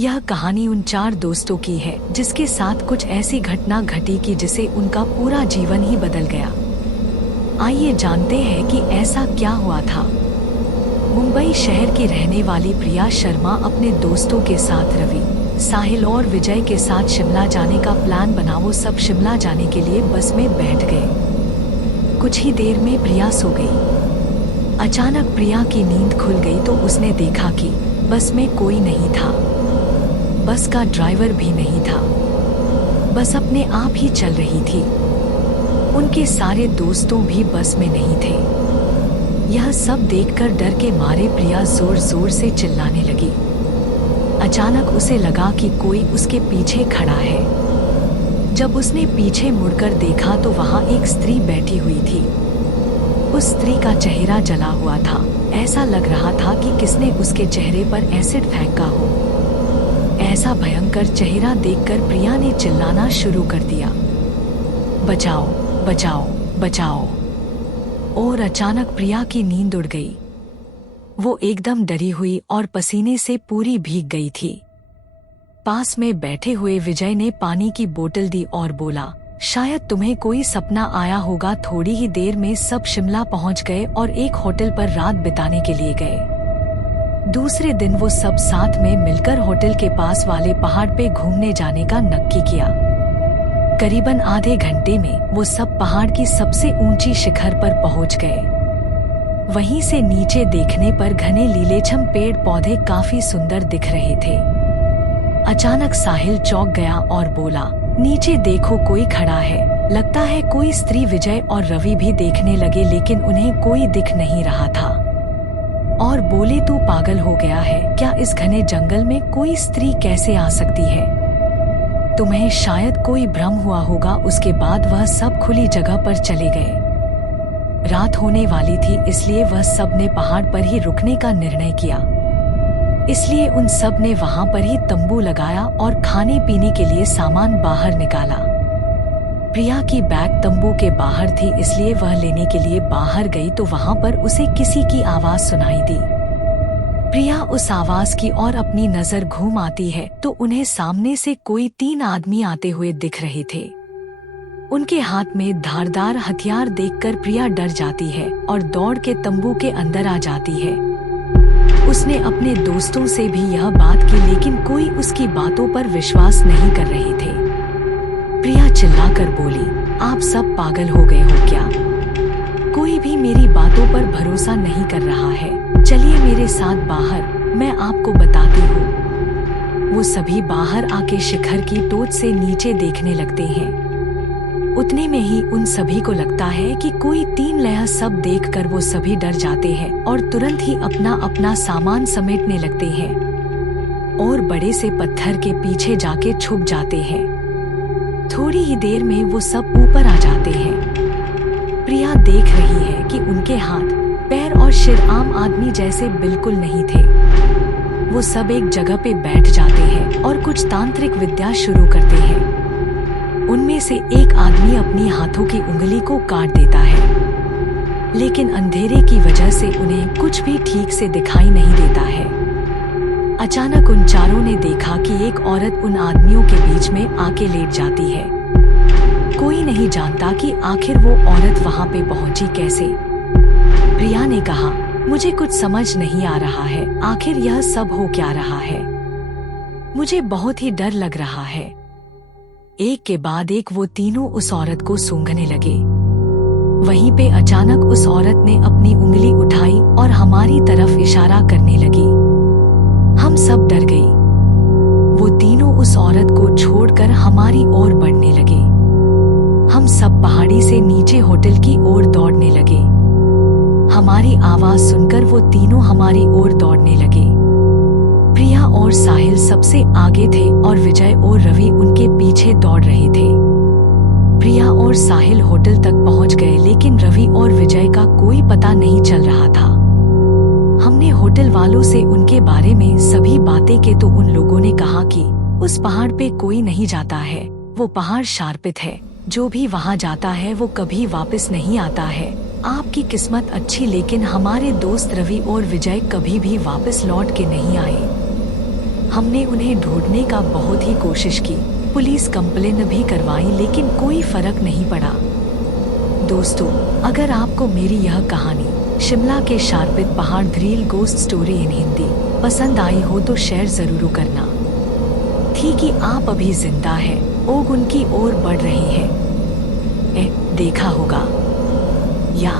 यह कहानी उन 4 दोस्तों की है जिसके साथ कुछ ऐसी घटना घटी कि जिसे उनका पूरा जीवन ही बदल गया। आइए जानते हैं कि ऐसा क्या हुआ था। मुंबई शहर की रहने वाली प्रिया शर्मा अपने दोस्तों के साथ रवि, साहिल और विजय के साथ शिमला जाने का प्लान बना। वो सब शिमला जाने के लिए बस में बैठ गए। कुछ ही देर में प्रिया सो गई। अचानक प्रिया की नींद खुल गई तो उसने देखा कि बस में कोई नहीं था। बस का ड्राइवर भी नहीं था। बस अपने आप ही चल रही थी। उनके सारे दोस्तों भी बस में नहीं थे। यह सब देखकर डर के मारे प्रिया जोर जोर से चिल्लाने लगी। अचानक उसे लगा कि कोई उसके पीछे खड़ा है। जब उसने पीछे मुड़कर देखा तो वहां एक स्त्री बैठी हुई थी। उस स्त्री का चेहरा जला हुआ था। ऐसा लग रहा था कि किसने उसके चेहरे पर एसिड फेंका हो। ऐसा भयंकर चेहरा देखकर प्रिया ने चिल्लाना शुरू कर दिया, बचाओ बचाओ बचाओ। और अचानक प्रिया की नींद उड़ गई। वो एकदम डरी हुई और पसीने से पूरी भीग गई थी। पास में बैठे हुए विजय ने पानी की बोतल दी और बोला, शायद तुम्हें कोई सपना आया होगा। थोड़ी ही देर में सब शिमला पहुंच गए और एक होटल पर रात बिताने के लिए गए। दूसरे दिन वो सब साथ में मिलकर होटल के पास वाले पहाड़ पे घूमने जाने का नक्की किया। करीबन आधे घंटे में वो सब पहाड़ की सबसे ऊंची शिखर पर पहुंच गए। वहीं से नीचे देखने पर घने लीलेछम पेड़ पौधे काफी सुंदर दिख रहे थे। अचानक साहिल चौंक गया और बोला, नीचे देखो कोई खड़ा है। लगता है कोई स्त्री। विजय और रवि भी देखने लगे लेकिन उन्हें कोई दिख नहीं रहा था और बोले, तू पागल हो गया है क्या? इस घने जंगल में कोई स्त्री कैसे आ सकती है? तुम्हें शायद कोई भ्रम हुआ होगा। उसके बाद वह सब खुली जगह पर चले गए। रात होने वाली थी इसलिए वह सब ने पहाड़ पर ही रुकने का निर्णय किया। इसलिए उन सब ने वहां पर ही तंबू लगाया और खाने पीने के लिए सामान बाहर निकाला। प्रिया की बैग तंबू के बाहर थी इसलिए वह लेने के लिए बाहर गई तो वहां पर उसे किसी की आवाज सुनाई दी। प्रिया उस आवाज की ओर अपनी नजर घूम आती है तो उन्हें सामने से कोई 3 आदमी आते हुए दिख रहे थे। उनके हाथ में धारदार हथियार देखकर प्रिया डर जाती है और दौड़ के तंबू के अंदर आ जाती है। उसने अपने दोस्तों से भी यह बात की लेकिन कोई उसकी बातों पर विश्वास नहीं कर रहे थे। प्रिया चिल्लाकर बोली, आप सब पागल हो गए हो क्या? कोई भी मेरी बातों पर भरोसा नहीं कर रहा है। चलिए मेरे साथ बाहर, मैं आपको बताती हूँ। वो सभी बाहर आके शिखर की टोच से नीचे देखने लगते हैं। उतने में ही उन सभी को लगता है कि कोई 3 लया सब देखकर वो सभी डर जाते हैं और तुरंत ही अपना अपना सामान समेटने लगते हैं और बड़े से पत्थर के पीछे जाके छुप जाते हैं। थोड़ी ही देर में वो सब ऊपर आ जाते हैं। प्रिया देख रही है कि उनके हाथ, पैर और सिर आम आदमी जैसे बिल्कुल नहीं थे। वो सब एक जगह पे बैठ जाते हैं और कुछ तांत्रिक विद्या शुरू करते हैं। उनमें से एक आदमी अपनी हाथों की उंगली को काट देता है लेकिन अंधेरे की वजह से उन्हें कुछ भी ठीक से दिखाई नहीं देता है। अचानक उन चारों ने देखा कि एक औरत उन आदमियों के बीच में आके लेट जाती है। कोई नहीं जानता कि आखिर वो औरत वहां पे पहुंची कैसे। प्रिया ने कहा, मुझे कुछ समझ नहीं आ रहा है। आखिर यह सब हो क्या रहा है? मुझे बहुत ही डर लग रहा है। एक के बाद एक वो तीनों उस औरत को सूंघने लगे। वहीं पे अचानक उस औरत ने अपनी उंगली उठाई और हमारी तरफ इशारा करने लगी। हम सब डर गई। वो तीनों उस औरत को छोड़कर हमारी ओर बढ़ने लगे। हम सब पहाड़ी से नीचे होटल की ओर दौड़ने लगे। हमारी आवाज सुनकर वो तीनों हमारी ओर दौड़ने लगे। प्रिया और साहिल सबसे आगे थे और विजय और रवि उनके पीछे दौड़ रहे थे। प्रिया और साहिल होटल तक पहुंच गए लेकिन रवि और विजय का कोई पता नहीं चल रहा था। हमने होटल वालों से उनके बारे में सभी बातें की तो उन लोगों ने कहा कि उस पहाड़ पे कोई नहीं जाता है। वो पहाड़ शार्पित है। जो भी वहां जाता है वो कभी वापस नहीं आता है। आपकी किस्मत अच्छी लेकिन हमारे दोस्त रवि और विजय कभी भी वापस लौट के नहीं आए। हमने उन्हें ढूंढने का बहुत ही कोशिश की, पुलिस कंप्लेन भी करवाई, लेकिन कोई फर्क नहीं पड़ा। दोस्तों, अगर आपको मेरी यह कहानी शिमला के शार्पित पहाड़ thrill ghost story in Hindi पसंद आई हो तो शेयर जरूर करना। थी कि आप अभी जिंदा है, ओग उनकी ओर बढ़ रही है। देखा होगा या